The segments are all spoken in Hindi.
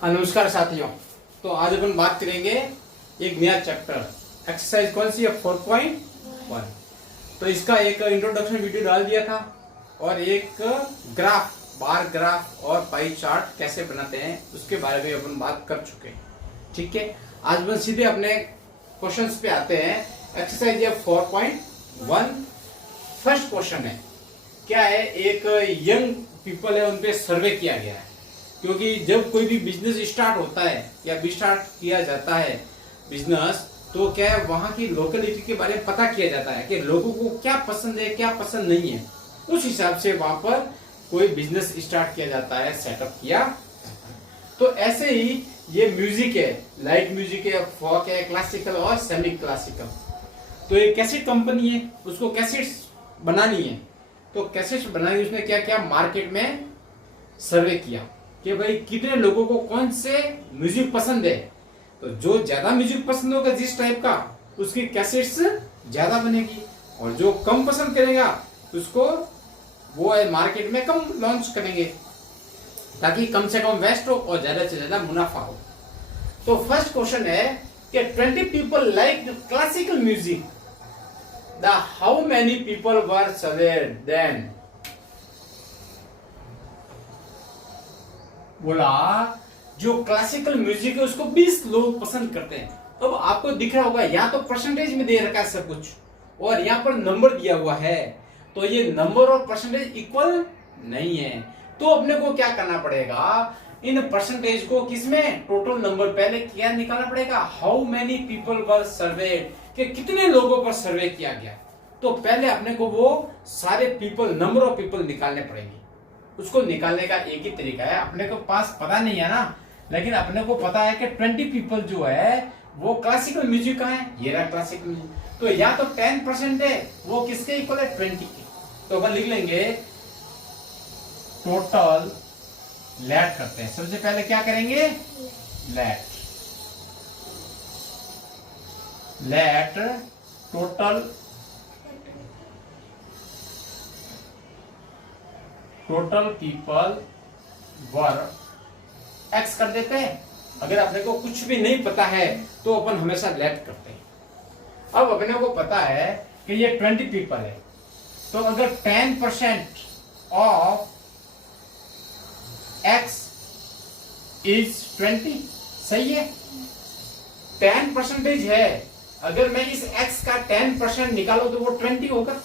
नमस्कार साथियों। तो आज अपन बात करेंगे एक नया चैप्टर एक्सरसाइज कौन सी है 4.1। तो इसका एक इंट्रोडक्शन वीडियो डाल दिया था और एक ग्राफ बार ग्राफ और पाई चार्ट कैसे बनाते हैं उसके बारे में अपन बात कर चुके हैं। ठीक है, आज अपन सीधे अपने क्वेश्चंस पे आते हैं। एक्सरसाइज है 4.1। फर्स्ट क्वेश्चन है क्या है, एक यंग पीपल है, उनपे सर्वे किया गया है। क्योंकि जब कोई भी बिजनेस स्टार्ट होता है या भी स्टार्ट किया जाता है बिजनेस, तो क्या है वहां की लोकेलिटी के बारे में पता किया जाता है कि लोगों को क्या पसंद है क्या पसंद नहीं है। उस हिसाब से वहां पर कोई बिजनेस स्टार्ट किया जाता है, सेटअप किया। तो ऐसे ही ये म्यूजिक है, लाइट म्यूजिक है, फोक है, क्लासिकल और सेमी क्लासिकल। तो ये कैसेट कंपनी है, उसको कैसेट्स बनानी है। तो कैसेट्स बनानी, उसने क्या क्या मार्केट में सर्वे किया कि भाई कितने लोगों को कौन से म्यूजिक पसंद है। तो जो ज्यादा म्यूजिक पसंद होगा जिस टाइप का, उसकी कैसेट्स ज्यादा बनेगी, और जो कम पसंद करेगा उसको वो मार्केट में कम लॉन्च करेंगे, ताकि कम से कम वेस्ट हो और ज्यादा से ज्यादा मुनाफा हो। तो फर्स्ट क्वेश्चन है कि 20 people like classical music, the how many people were surveyed then. बोला जो क्लासिकल म्यूजिक है उसको 20 लोग पसंद करते हैं। अब आपको दिख रहा होगा यहाँ तो परसेंटेज में दे रखा है सब कुछ, और यहाँ पर नंबर दिया हुआ है। तो ये नंबर और परसेंटेज इक्वल नहीं है। तो अपने को क्या करना पड़ेगा, इन परसेंटेज को किसमें, टोटल नंबर पहले क्या निकालना पड़ेगा, how many people were served, कि कितने लोगों पर सर्वे किया गया। तो पहले अपने को वो सारे पीपल, नंबर ऑफ पीपल निकालने पड़ेंगे। उसको निकालने का एक ही तरीका है, अपने को पास पता नहीं है ना, लेकिन अपने को पता है कि 20 पीपल जो है वो क्लासिकल म्यूजिक का है, ये रहा क्लासिकल म्यूजिक। तो या तो 10% है, वो किसके इक्वल है, 20 के। तो अपन लिख लेंगे टोटल, लेट करते हैं। सबसे पहले क्या करेंगे, let total people were x कर देते हैं। अगर अपने को कुछ भी नहीं पता है तो अपन हमेशा लेट करते हैं। अब अपने को पता है कि ये 20 पीपल है, तो अगर 10% ऑफ x इज 20, सही है। 10% है, अगर मैं इस x का 10% निकालो तो वो 20 होगा।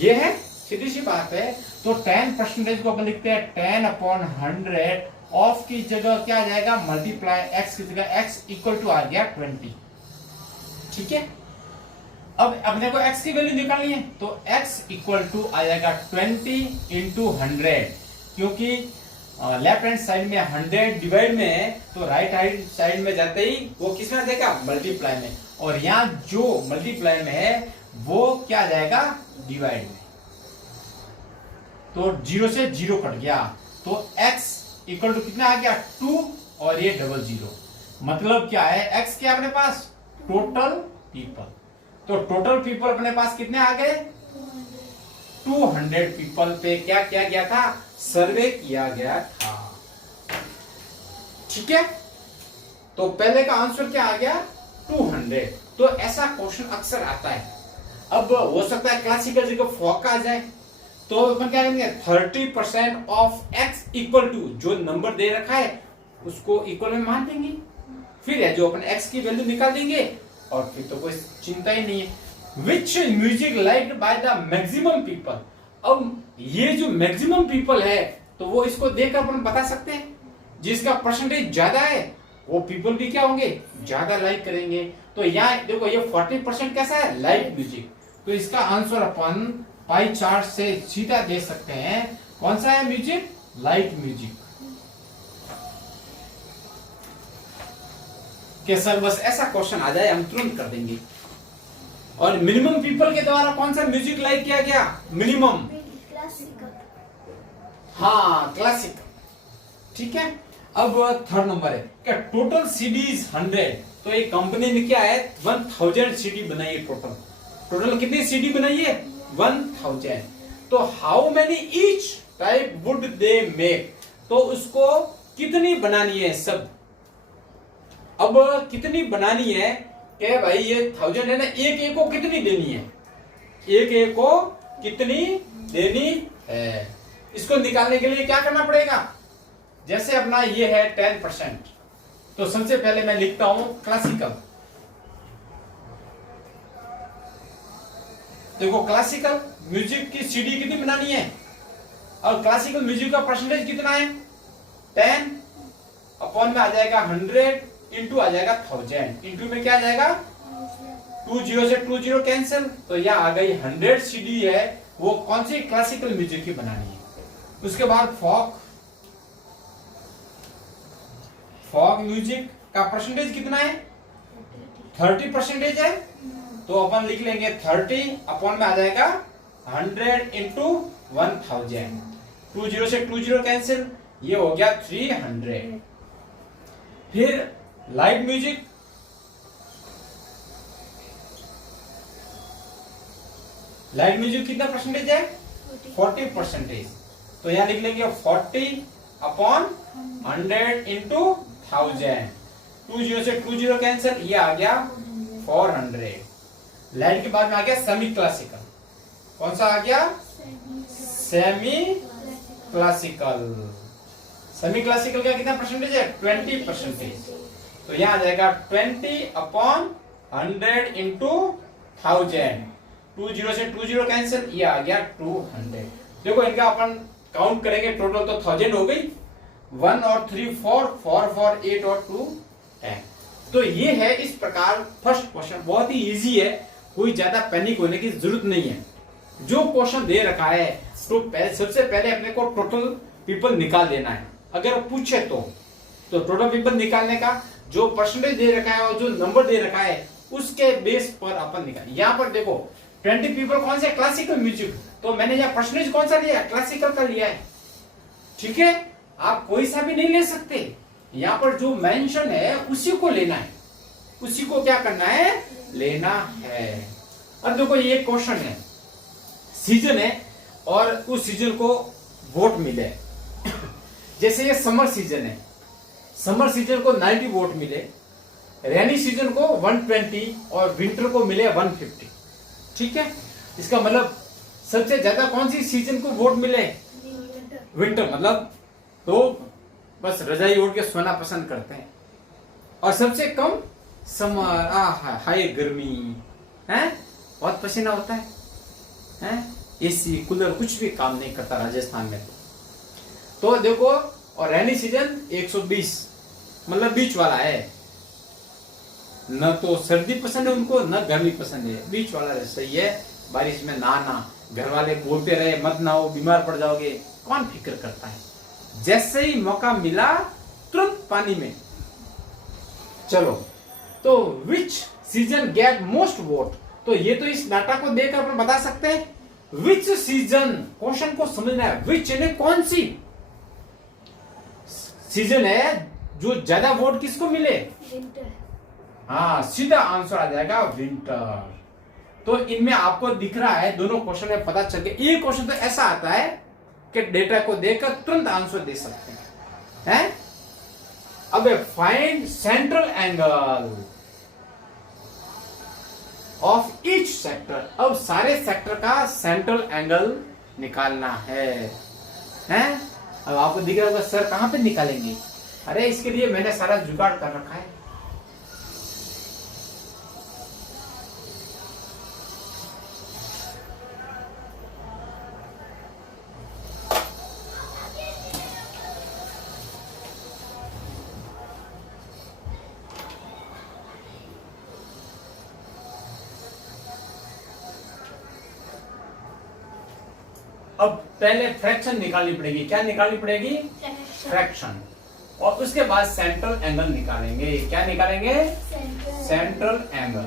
ये है, सीधी सी बात है। तो 10% को अपन लिखते हैं 10/100, ऑफ की जगह क्या आ जाएगा, मल्टीप्लाई x की जगह x इक्वल टू आ गया 20। ठीक है, अब अपने को x की वैल्यू निकालनी है, तो x इक्वल टू आ जाएगा 20 इंटू 100। क्योंकि लेफ्ट हैंड साइड में 100 डिवाइड में है, तो राइट हैंड साइड में जाते ही वो किस में आ जाएगा, मल्टीप्लाई में। और यहाँ जो मल्टीप्लाई में है वो क्या आ जाएगा, डिवाइड में। तो 0 से 0 कट गया, तो x इक्वल टू कितना आ गया, 2, और ये 00। मतलब क्या है, x क्या अपने पास, टोटल पीपल। तो टोटल पीपल अपने पास कितने आ गए, 200 पीपल पे क्या किया गया था, सर्वे किया गया था। ठीक है, तो पहले का आंसर क्या आ गया, 200। तो ऐसा क्वेश्चन अक्सर आता है। अब हो सकता है क्लासिकल जगह फोक आ जाए, तो अपन क्या करेंगे, 30% ऑफ x इक्वल टू जो नंबर दे रखा है उसको इक्वल में मान देंगे। फिर है जो अपन x की वैल्यू निकाल देंगे, और फिर तो कोई चिंता ही नहीं है। Which music liked by the maximum people. अब ये जो मैक्सिमम पीपल है, तो वो इसको देखकर अपन बता सकते हैं, जिसका परसेंटेज ज्यादा है वो पीपल भी क्या होंगे, ज्यादा लाइक करेंगे। तो यहाँ देखो ये 40% कैसा है, लाइट म्यूजिक। तो इसका आंसर अपन पाई चार्ट से सीधा दे सकते हैं, कौन सा है म्यूजिक, लाइट म्यूजिक। कि सर बस ऐसा क्वेश्चन आ जाए हम तुरंत कर देंगे। और मिनिमम पीपल के द्वारा कौन सा म्यूजिक लाइक किया गया, मिनिमम, हाँ क्लासिकल। ठीक है, अब थर्ड नंबर है क्या, टोटल सीडीज 100। तो एक कंपनी ने क्या है, 1000 सीडी बनाई है। टोटल कितनी सीडी बनाई है, 1000। तो how many each type would they make. तो उसको कितनी बनानी है सब। अब कितनी बनानी है कि भाई ये 1000 है ना, एक एक को कितनी देनी है, एक एक को कितनी देनी है, इसको निकालने के लिए क्या करना पड़ेगा। जैसे अपना ये है 10%, तो सबसे पहले मैं लिखता हूं क्लासिकल। देखो क्लासिकल म्यूजिक की सीडी कितनी बनानी है, और क्लासिकल म्यूजिक का परसेंटेज कितना है 10 अपॉन में आ जाएगा 100 इंटू आ जाएगा 1000, इंटू में क्या आ जाएगा 20 से 20 कैंसिल, तो यह आ गई 100 सीडी है, वो कौन सी क्लासिकल म्यूजिक की बनानी है। उसके बाद फॉक म्यूजिक का परसेंटेज कितना है 30% है, तो अपन लिख लेंगे 30 अपॉन में आ जाएगा 100 इंटू 1000, 20 से 20 कैंसिल, ये हो गया 300। फिर लाइट म्यूजिक, लाइट म्यूजिक कितना परसेंटेज है 40%, तो यहां लिख लेंगे 40 अपॉन 100 इंटू 1000, 20 से 20 कैंसिल, ये आ गया 400। लाइट के बाद में आ गया सेमी क्लासिकल, कौन सा आ गया सेमी क्लासिकल। सेमी क्लासिकल का कितना परसेंटेज है 20%, तो यहां आ जाएगा 20 अपॉन 100 इंटू 1000, 20 से 20 कैंसिल, ये आ गया 200। देखो इनका अपन काउंट करेंगे टोटल तो 1000 हो गई, 1 और 3 4, 4 4 8 और 2 10। तो ये है इस प्रकार फर्स्ट क्वेश्चन, बहुत ही इजी है, कोई ज्यादा पैनिक होने की जरूरत नहीं है। जो क्वेश्चन दे रखा है तो सबसे पहले अपने को टोटल पीपल निकाल लेना है। अगर पूछे तो टोटल पीपल निकालने का जो परसेंटेज दे रखा है और जो नंबर दे रखा है उसके बेस पर अपन निकाल। यहाँ पर देखो 20 पीपल कौन से क्लासिकल म्यूजिक, तो मैंने यहाँ परसेंटेज कौन सा लिया है क्लासिकल का लिया है, ठीक है। आप कोई सा भी नहीं ले सकते, यहाँ पर जो मेंशन है उसी को लेना है, उसी को क्या करना है लेना है। अब देखो ये क्वेश्चन है, सीजन है और उस सीजन को वोट मिले, जैसे ये समर सीजन है, समर सीजन को 90 वोट मिले, रेनी सीजन को 120 और विंटर को मिले 150, ठीक है। इसका मतलब सबसे ज्यादा कौन सी सीजन को वोट मिले विंटर, मतलब तो बस रजाई ओढ़ के सोना पसंद करते हैं, और सबसे कम समर, हाई गर्मी है, बहुत पसीना होता है, एसी कूलर कुछ भी काम नहीं करता राजस्थान में। तो देखो और रेनी सीजन 120 मतलब बीच वाला है, न तो सर्दी पसंद है उनको न गर्मी पसंद है, बीच वाला सही है। बारिश में नहाना, घर वाले बोलते रहे मत नहाओ बीमार पड़ जाओगे, कौन फिक्र करता है। जैसे ही मौका मिला तुरंत पानी में चलो। तो विच सीजन गेट मोस्ट वोट, तो ये तो इस डाटा को देखकर अपन बता सकते हैं विच सीजन, क्वेश्चन को समझना है विच यानी कौन सी सीजन है जो ज्यादा वोट किसको मिले विंटर। हाँ सीधा आंसर आ जाएगा विंटर। तो इनमें आपको दिख रहा है दोनों क्वेश्चन में पता चल गया। एक क्वेश्चन तो ऐसा आता है कि डेटा को देखकर तुरंत आंसर दे सकते हैं। अब find central angle of each sector, अब सारे सेक्टर का सेंट्रल एंगल निकालना है। अब आपको दिख रहा होगा सर कहां पे निकालेंगे, अरे इसके लिए मैंने सारा जुगाड़ कर रखा है। अब पहले फ्रैक्शन निकालनी पड़ेगी, क्या निकालनी पड़ेगी फ्रैक्शन, और उसके बाद सेंट्रल एंगल निकालेंगे। क्या निकालेंगे सेंट्रल एंगल।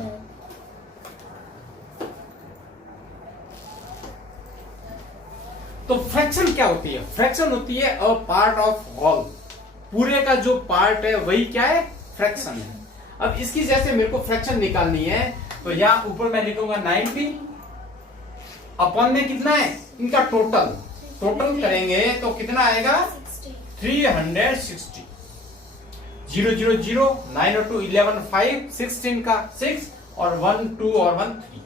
तो फ्रैक्शन क्या होती है, फ्रैक्शन होती है अ पार्ट ऑफ होल, पूरे का जो पार्ट है वही क्या है फ्रैक्शन है। अब इसकी जैसे मेरे को फ्रैक्शन निकालनी है तो यहां ऊपर मैं लिखूंगा 90 अपॉन में कितना है इनका टोटल, टोटल करेंगे तो कितना आएगा 360, 0 0 0, 9 और 2 11, 5 16 का 6 और 1 2 और 1 3,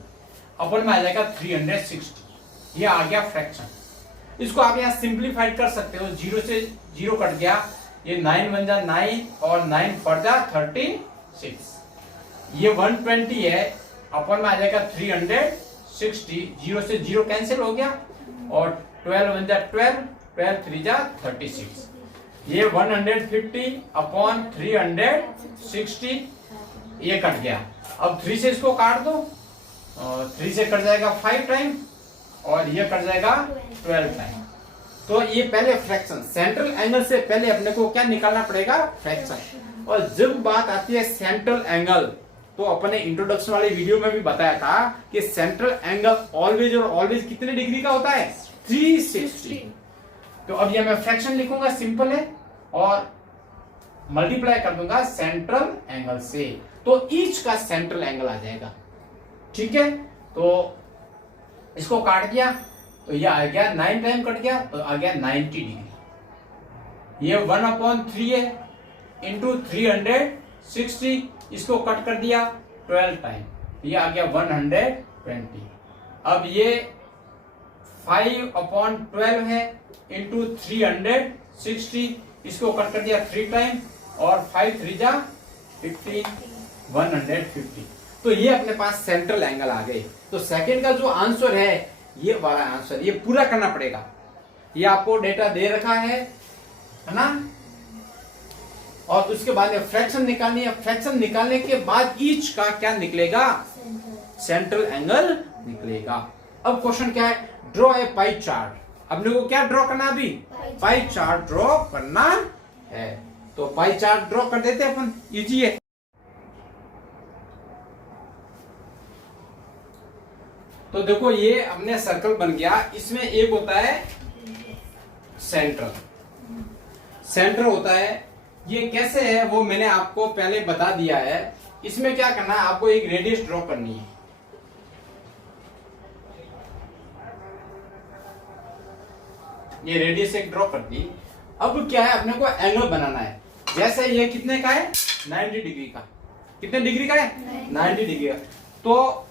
अपन में आ जाएगा 360। ये आ गया फ्रैक्शन। इसको आप यहाँ सिंप्लीफाइड कर सकते हो, 0 से 0 कट गया, ये 9 बन जा 9 और 9 4 जा 36, ये 120 है, अपन में आ जाएगा 360, 0 से 0 कैंसिल हो गया और 12 बन जा 12, 12 3 जा 36, ये 150 अपॉन 360, ये कट गया। अब 3 से इसको काट दो, 3 से कट जाएगा 5 टाइम और ये कट जाएगा 12 टाइम। तो ये पहले फ्रैक्शन, सेंट्रल एंगल से पहले अपने को क्या निकालना पड़ेगा, फ्रैक्शन। और जब बात आती है सेंट्रल एंगल, तो अपने इंट्रोडक्शन वाले वीडियो में भी बताया था कि सेंट्रल एंगल ऑलवेज और ऑलवेज कितने डिग्री का होता है, 360। तो अब ये मैं फ्रैक्शन लिखूंगा, सिंपल है, और मल्टीप्लाई कर दूंगा सेंट्रल एंगल से, तो ईच का सेंट्रल एंगल आ जाएगा। ठीक है, तो इसको काट दिया तो ये आ गया 9 टाइम कट गया तो आ गया 90 डिग्री। ये 1/3 है इंटू 360, इसको कट कर दिया 12 टाइम, ये आ गया 120। अब ये 5/12 है इंटू 360, इसको कट कर दिया 3 टाइम और 5 3 जा 15, 150। तो ये अपने पास सेंट्रल एंगल आ गए। तो सेकंड का जो आंसर है, ये वाला आंसर, ये पूरा करना पड़ेगा। ये आपको डेटा दे रखा है ना, और उसके बाद फ्रैक्शन निकालनी है। फ्रैक्शन निकालने के बाद ईच का क्या निकलेगा, सेंट्रल एंगल निकलेगा। अब क्वेश्चन क्या है, ड्रॉ ए पाई चार्ट। अपने को क्या ड्रॉ करना, अभी पाई चार्ट ड्रॉ करना है। तो पाई चार्ट ड्रॉ कर देते हैं अपन, इजी है। तो देखो ये अपने सर्कल बन गया, इसमें एक होता है सेंटर, सेंटर होता है। ये कैसे है वो मैंने आपको पहले बता दिया है। इसमें क्या करना है, आपको एक रेडियस ड्रॉ करनी है। ये रेडियस एक ड्रॉ कर दी। अब क्या है, अपने को एंगल बनाना है। जैसे ये कितने का है, 90 डिग्री का। कितने डिग्री का है, 90 डिग्री का। तो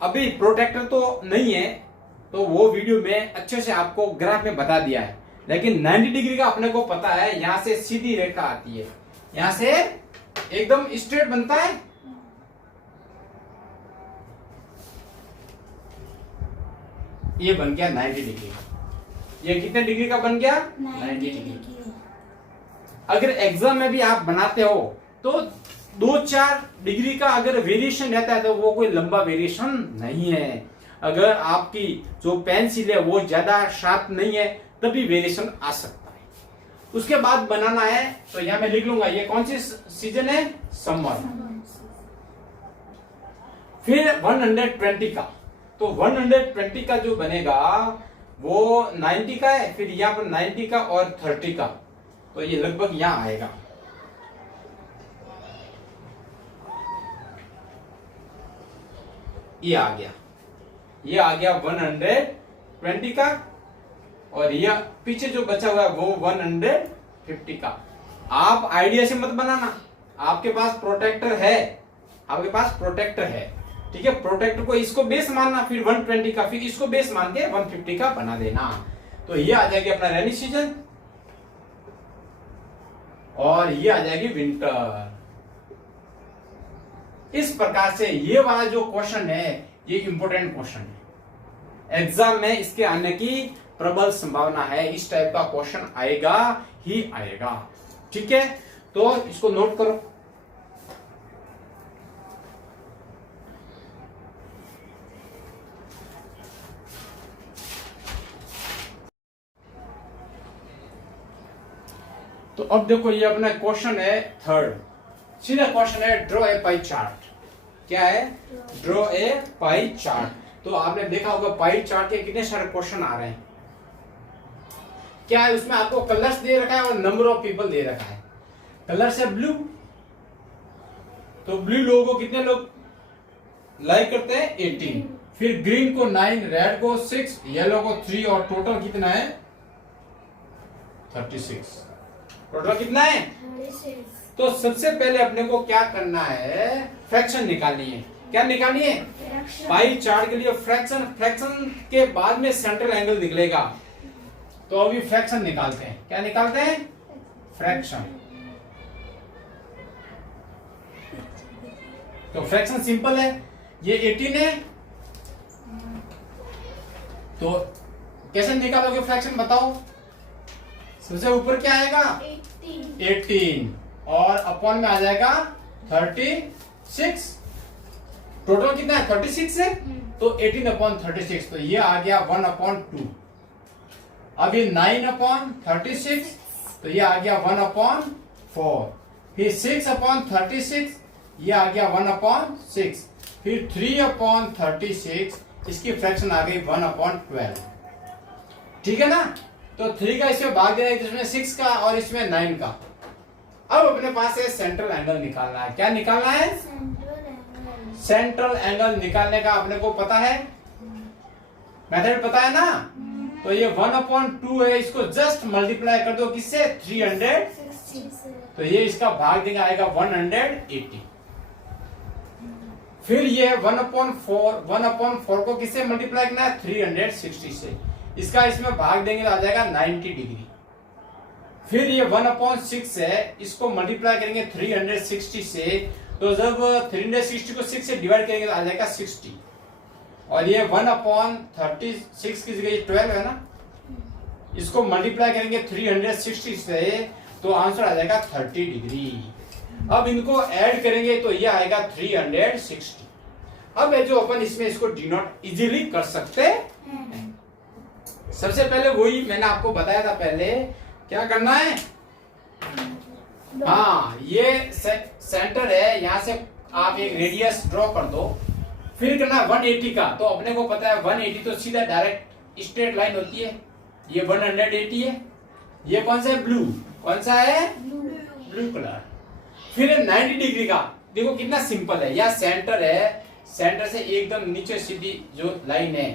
अभी प्रोटेक्टर तो नहीं है, तो वो वीडियो में अच्छे से आपको ग्राफ में बता दिया है। लेकिन 90 डिग्री का अपने को पता है, यहां से सीधी रेखा आती है, यहां से एकदम स्ट्रेट बनता है। ये बन गया 90 डिग्री। ये कितने डिग्री का बन गया, 90 डिग्री। अगर एग्जाम में भी आप बनाते हो तो 2-4 डिग्री का अगर वेरिएशन रहता है तो वो कोई लंबा वेरिएशन नहीं है। अगर आपकी जो पेंसिल है वो ज्यादा शार्प नहीं है तभी वेरिएशन आ सकता है। उसके बाद बनाना है, तो यहां मैं लिख लूंगा ये कौन सी सीजन है, समर। फिर 120 का, तो 120 का जो बनेगा वो 90 का है, फिर यहाँ पर 90 का और 30 का, तो ये लगभग यहां आएगा। ये आ गया, ये आ गया 120 का, और ये पीछे जो बचा हुआ है वो 150 का। आप आइडिया से मत बनाना, आपके पास प्रोटेक्टर है, आपके पास प्रोटेक्टर है, ठीक है। प्रोटेक्टर को इसको बेस मानना, फिर 120 का, फिर इसको बेस मान के 150 का बना देना। तो ये आ जाएगी अपना रेनी सीजन, और ये आ जाएगी विंटर। इस प्रकार से ये वाला जो क्वेश्चन है ये इंपॉर्टेंट क्वेश्चन है। एग्जाम में इसके आने की प्रबल संभावना है। इस टाइप का क्वेश्चन आएगा ही आएगा, ठीक है। तो इसको नोट करो। तो अब देखो ये अपना क्वेश्चन है थर्ड। सीधा क्वेश्चन है ड्रॉ ए पाई चार्ट। क्या है, ड्रॉ ए पाई चार्ट। तो आपने देखा होगा पाई चार्ट के कितने सारे क्वेश्चन आ रहे हैं। क्या है उसमें आपको कलर्स दे रखा है और नंबर ऑफ पीपल दे रखा है। कलर्स है ब्लू, तो ब्लू लोगों को कितने लोग लाइक करते हैं, 18। फिर ग्रीन को 9, रेड को 6, येलो को 3, और टोटल कितना है 36। टोटल कितना है? 36। तो सबसे पहले अपने को क्या करना है, फ्रैक्शन निकालनी है। क्या निकालनी है? पाई चार्ट के लिए फ्रैक्शन, फ्रैक्शन के बाद में सेंट्रल एंगल निकलेगा। तो अभी फ्रैक्शन निकालते हैं। क्या निकालते हैं? फ्रैक्शन। तो फ्रैक्शन सिंपल है, ये 18 है। तो कैसे निकालोगे फ्रैक्शन बताओ? सबसे ऊपर क्या आएगा? 18 और अपॉन में आ जाएगा 36। टोटल कितना है? 36 है। तो 18 अपॉन 36, तो ये आ गया 1/2। अब ये 9/36, तो ये आ गया 1/4। फिर 6/36, ये आ गया 1/6। फिर 3/36, इसकी फ्रैक्शन आ गई 1/12। ठीक है ना? तो 3 का इसमें भाग देना है, जिसमें 6 का और इसमें 9 का। अब अपने पास है सेंट्रल एंगल निकालना है। क्या निकालना है? सेंट्रल एंगल निकालने का अपने को पता है, मेथड पता है ना? तो ये 1/2 है, इसको जस्ट मल्टीप्लाई कर दो किससे? 300। तो ये इसका भाग देगा, आएगा 180। फिर ये 1/4 को किससे मल्टीप्लाई करना है? 360 से। इसका इसमें भाग देंगे तो आ जाएगा 90 डिग्री। फिर ये 1/6 है, इसको मल्टीप्लाई करेंगे 360 से। तो जब 360 को 6 से डिवाइड करेंगे तो आ जाएगा 60। और ये 1/36 की जगह 12 है ना, इसको मल्टीप्लाई करेंगे 360 से, तो आंसर आ जाएगा 30 डिग्री। अब इनको ऐड करेंगे तो ये आएगा 360। अब ये जो अपन इसमें इसको डिनोट इजीली कर सकते हैं। सबसे पहले वही मैंने आपको बताया था, पहले क्या करना है? हाँ, ये सेंटर है, यहां से आप एक रेडियस ड्रॉ कर दो। फिर करना 180 का। तो अपने को पता है 180 तो सीधा डायरेक्ट स्ट्रेट लाइन होती है। ये 180 है। ये कौन सा है? ब्लू। कौन सा है? Blue colour. फिर 90 डिग्री का। देखो कितना सिंपल है, यह सेंटर है, सेंटर से एकदम नीचे सीधी जो लाइन है,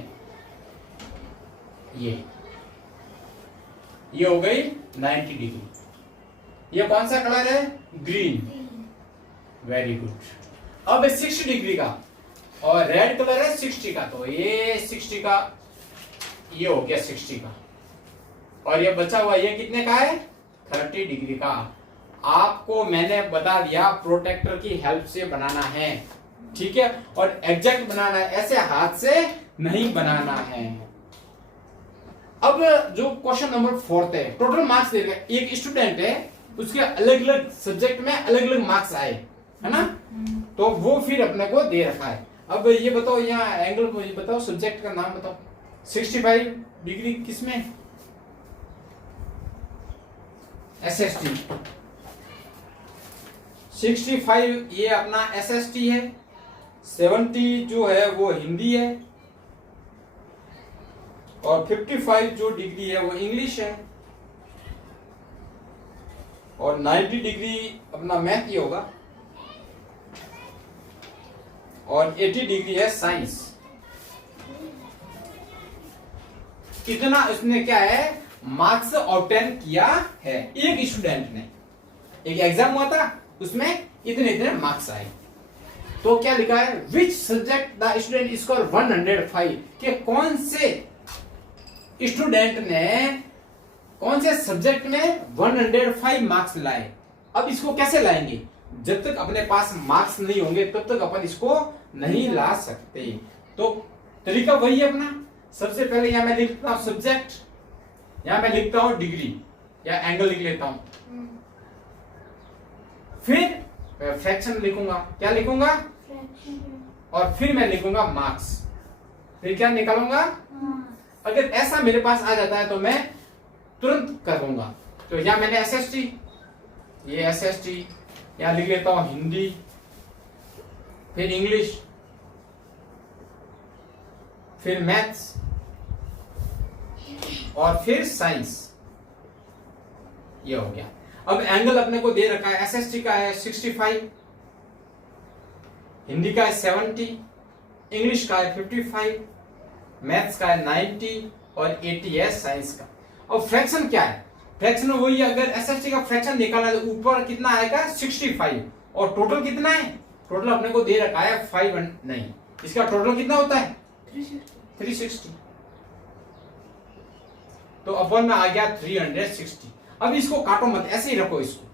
ये हो गई 90 डिग्री। ये कौन सा कलर है? ग्रीन। Very good. अब 60 डिग्री का, और रेड कलर है 60 का। तो ये 60 का, ये हो गया 60 का। और ये बचा हुआ ये कितने का है? 30 डिग्री का। आपको मैंने बता दिया प्रोटेक्टर की हेल्प से बनाना है, ठीक है? और एग्जैक्ट बनाना है, ऐसे हाथ से नहीं बनाना है। अब जो क्वेश्चन नंबर 4 है, टोटल मार्क्स दे रखा है। एक स्टूडेंट है, उसके अलग अलग सब्जेक्ट में अलग अलग मार्क्स आए, है ना? तो वो फिर अपने को दे रखा है। अब ये बताओ, यहाँ एंगल को ये बताओ, सब्जेक्ट का नाम बताओ। 65 डिग्री किसमें? SST। 65 ये अपना SST है। 70 जो है वो हिंदी है, और 55 जो डिग्री है वो इंग्लिश है, और 90 डिग्री अपना मैथ ही होगा, और 80 डिग्री है साइंस। इतना इसने क्या है? मार्क्स ऑब्टेन किया है एक स्टूडेंट ने। एक एग्जाम हुआ था, उसमें इतने इतने मार्क्स आए। तो क्या लिखा है? विच सब्जेक्ट द स्टूडेंट स्कोर 105। के कौन से स्टूडेंट ने कौन से सब्जेक्ट में 105 मार्क्स लाए। अब इसको कैसे लाएंगे? जब तक अपने पास मार्क्स नहीं होंगे तब तक अपन इसको नहीं ला सकते। तो तरीका वही है अपना। सबसे पहले यहां मैं लिखता हूं सब्जेक्ट, यहां मैं लिखता हूं डिग्री या एंगल लिख लेता हूं। फिर फ्रैक्शन लिखूंगा। क्या लिखूंगा? और फिर मैं लिखूंगा मार्क्स। फिर क्या निकालूंगा? अगर ऐसा मेरे पास आ जाता है तो मैं तुरंत कर दूंगा। तो यहां मैंने SST, ये SST, यहां लिख लेता हूं हिंदी, फिर इंग्लिश, फिर मैथ्स, और फिर साइंस। ये हो गया। अब एंगल अपने को दे रखा है, SST का है 65, हिंदी का है 70, इंग्लिश का है 55, मैथ्स का है 90 और 80 है साइंस का। अब फ्रैक्शन क्या है? फ्रैक्शन वही, अगर एसएसटी का फ्रैक्शन निकालना है तो ऊपर कितना आएगा 65, और टोटल कितना है, टोटल अपने को दे रखा है 5 नहीं, इसका टोटल कितना होता है 360, तो अपन में आ गया 360। अब इसको काटो मत, ऐसे ही रखो इसको,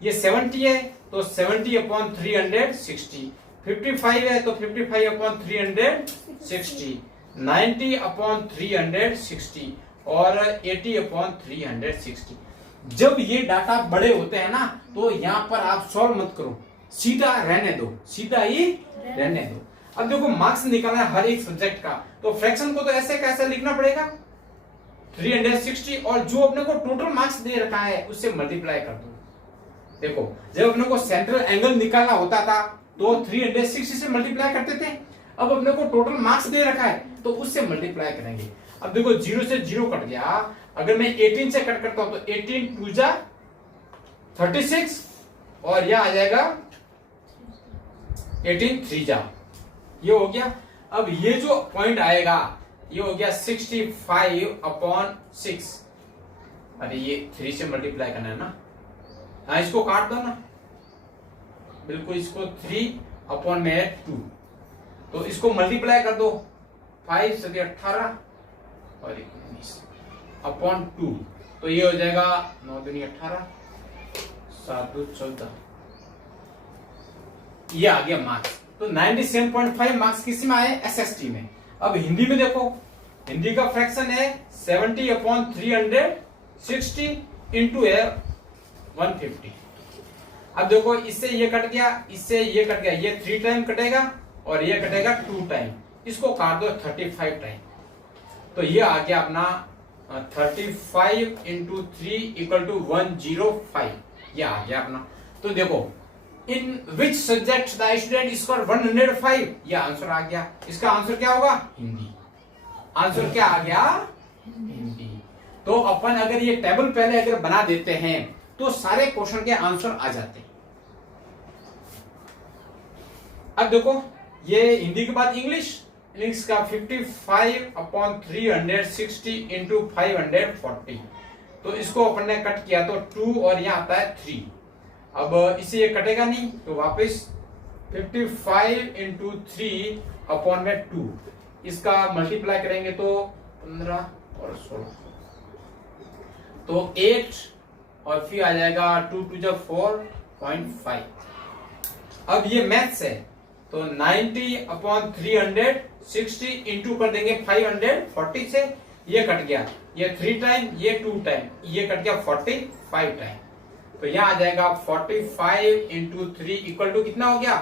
ये 70 है तो 70 अपॉन 360, 55 है तो 55 अपॉन 360, 90 अपॉन 360 और 80 अपॉन 360। जब ये डाटा बड़े होते हैं ना तो यहाँ पर आप सॉल्व मत करो, सीधा रहने दो, सीधा ही रहने दो। अब देखो मार्क्स निकालना है हर एक सब्जेक्ट का, तो फ्रैक्शन को तो ऐसे कैसे लिखना पड़ेगा 360, और जो अपने को टोटल मार्क्स दे रखा है उससे मल्टीप्लाई कर दो। देखो जब अपने को सेंट्रल एंगल निकालना होता था तो 360 से मल्टीप्लाई करते थे, अब अपने को टोटल मार्क्स दे रखा है तो उससे मल्टीप्लाई करेंगे। अब देखो 0 से 0 कट गया, अगर मैं 18 से कट करता हूं तो 18 2 जा 36 और यह आ जाएगा 18 3 जा, ये हो गया। अब ये जो पॉइंट आएगा ये हो गया 65 अपॉन 6, अरे ये 3 से मल्टीप्लाई करना है ना, हाँ इसको काट दो ना, बिल्कुल इसको 3 अपॉन में 2, तो इसको मल्टीप्लाई कर दो, 5 से 18 और 19 अपॉन 2, तो ये हो जाएगा 9 दूनी 18 7 2 14, ये आ गया मार्क्स। तो 97.5 मार्क्स किसी में आए एसएसटी में। अब हिंदी में देखो, हिंदी का फ्रैक्शन है 70 अपॉन 360 इंटू है 150। अब देखो इससे ये कट गया, इससे ये कट गया, ये 3 टाइम कटेगा और ये कटेगा 2 टाइम, इसको काट दो 35 टाइम, तो ये आ गया अपना 35 इंटू 3 इक्वल टू 105, ये आ गया अपना। तो देखो in which subject the student score 105, ये आंसर आ गया। इसका आंसर क्या होगा हिंदी, आंसर क्या आ गया हिंदी। तो अपन अगर ये टेबल पहले अगर बना देते हैं तो सारे क्वेश्चन के आंसर आ जाते हैं। अब देखो ये हिंदी के बाद इंग्लिश, इंग्लिश का 55 अपॉन 360 इंटू 540, तो इसको अपन ने कट किया तो 2 और यहाँ आता है 3, अब इसे ये कटेगा नहीं तो वापस 55 इंटू 3 अपॉन में 2, इसका मल्टीप्लाई करेंगे तो 15 और 16, तो 8 और फिर आ जाएगा 2 2 जा 4.5। अब ये मैथ्स है तो 90 अपॉन 360 इंटू कर देंगे 540 से, ये कट गया, ये 3 टाइम, ये 2 टाइम, ये कट गया 45 टाइम, तो यहां आ जाएगा 45 इंटू 3 इक्वल टू कितना हो गया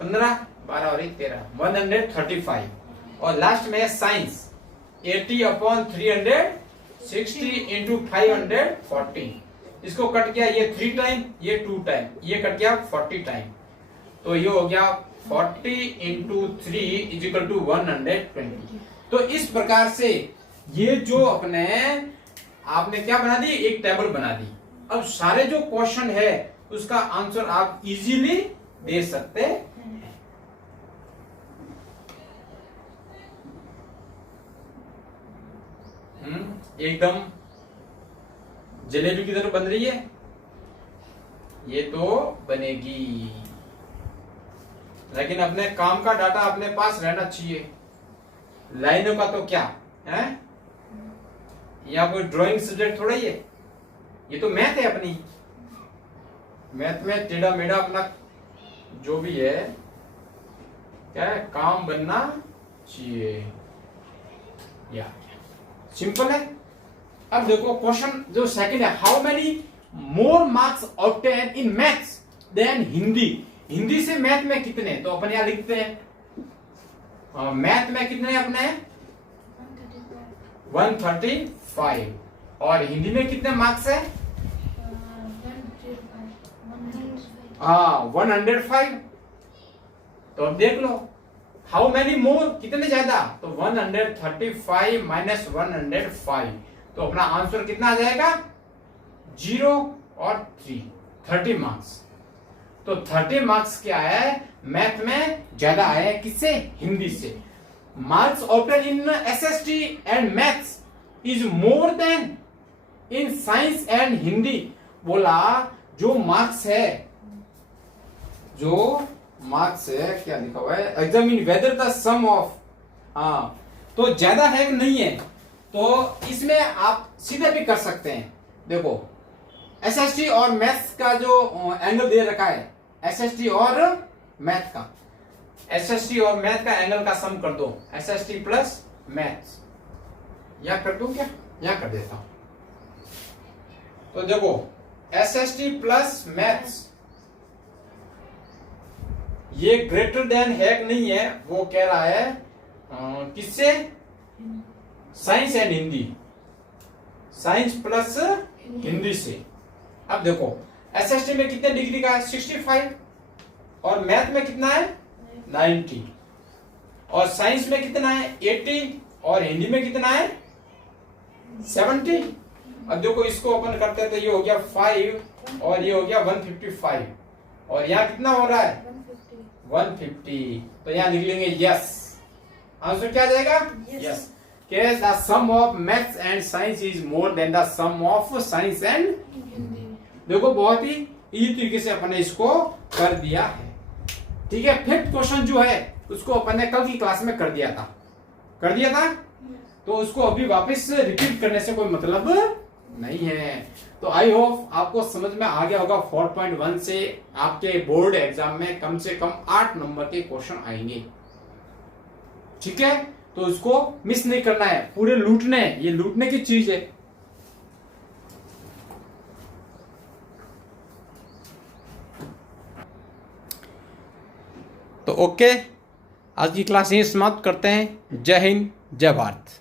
15 12 और 1 13 135। और लास्ट में साइंस 80 अपॉन 360 इंटू 540, इसको कट गया, ये 3 टाइम, ये 2 टाइम, ये कट गया 40 टाइम, तो ये हो गया 40 इंटू 3 इज इक्वल टू 120। तो इस प्रकार से ये जो अपने आपने क्या बना दी, एक टेबल बना दी। अब सारे जो क्वेश्चन है उसका आंसर आप इजीली दे सकते हैं। एकदम जलेबी की तरह बन रही है, ये तो बनेगी, लेकिन अपने काम का डाटा अपने पास रहना चाहिए। लाइनों का तो क्या है, या कोई ड्राइंग सब्जेक्ट थोड़ा ही है, ये तो मैथ है अपनी। मैथ में टेढ़ा मेढ़ा अपना जो भी है क्या है, काम बनना चाहिए, या सिंपल है। अब देखो क्वेश्चन जो सेकंड है, how many more marks obtain in maths than Hindi. Hindi से मैथ में कितने, तो अपन यहां लिखते हैं मैथ में कितने अपने 135, और हिंदी में कितने मार्क्स है 105। तो अब देख लो हाउ मेनी मोर, कितने ज्यादा, तो 135 माइनस 105, तो अपना आंसर कितना आ जाएगा 0 और 3, 30 मार्क्स। तो 30 मार्क्स क्या है मैथ में ज्यादा है, किससे, हिंदी से। Marks obtain in SST and maths is more than in science and Hindi, बोला जो मार्क्स है, क्या लिखा हुआ है, examine whether the sum of, हाँ तो ज्यादा है कि नहीं है, तो इसमें आप सीधे भी कर सकते हैं। देखो एसएसटी और मैथ्स का जो एंगल दे रखा है, एसएसटी और मैथ का, एसएसटी और मैथ का एंगल का सम कर दो, एसएसटी प्लस मैथ्स, या कर दूं क्या, या कर देता हूं। तो देखो एसएसटी प्लस मैथ्स, ये ग्रेटर देन है कि नहीं है, वो कह रहा है किससे, science and Hindi, science plus Hindi से। अब देखो एसएसटी में कितने डिग्री का है, 65, और मैथ में कितना है 90, और साइंस में कितना है 80, और हिंदी में कितना है 70। अब देखो इसको ओपन करते हैं तो ये हो गया 5 और ये हो गया 155, और यहाँ कितना हो रहा है 150, तो यहाँ लिख लेंगे यस। आंसर क्या आ जाएगा, yes. The sum of maths and science is more than the sum of science and Hindi. देखो बहुत ही इजी तरीके से अपने इसको कर दिया है। ठीक है, फिफ्थ क्वेश्चन जो है उसको अपन ने कल की क्लास में कर दिया था, तो उसको अभी वापस रिपीट करने से कोई मतलब नहीं है। तो आई होप आपको समझ में आ गया होगा। 4.1 से आपके बोर्ड एग्जाम में कम से कम 8 नंबर के क्वेश्चन आएंगे। ठीक है, तो उसको मिस नहीं करना है, पूरे लूटने, ये लूटने की चीज है। तो ओके, आज की क्लास यही समाप्त करते हैं। जय हिंद, जय भारत।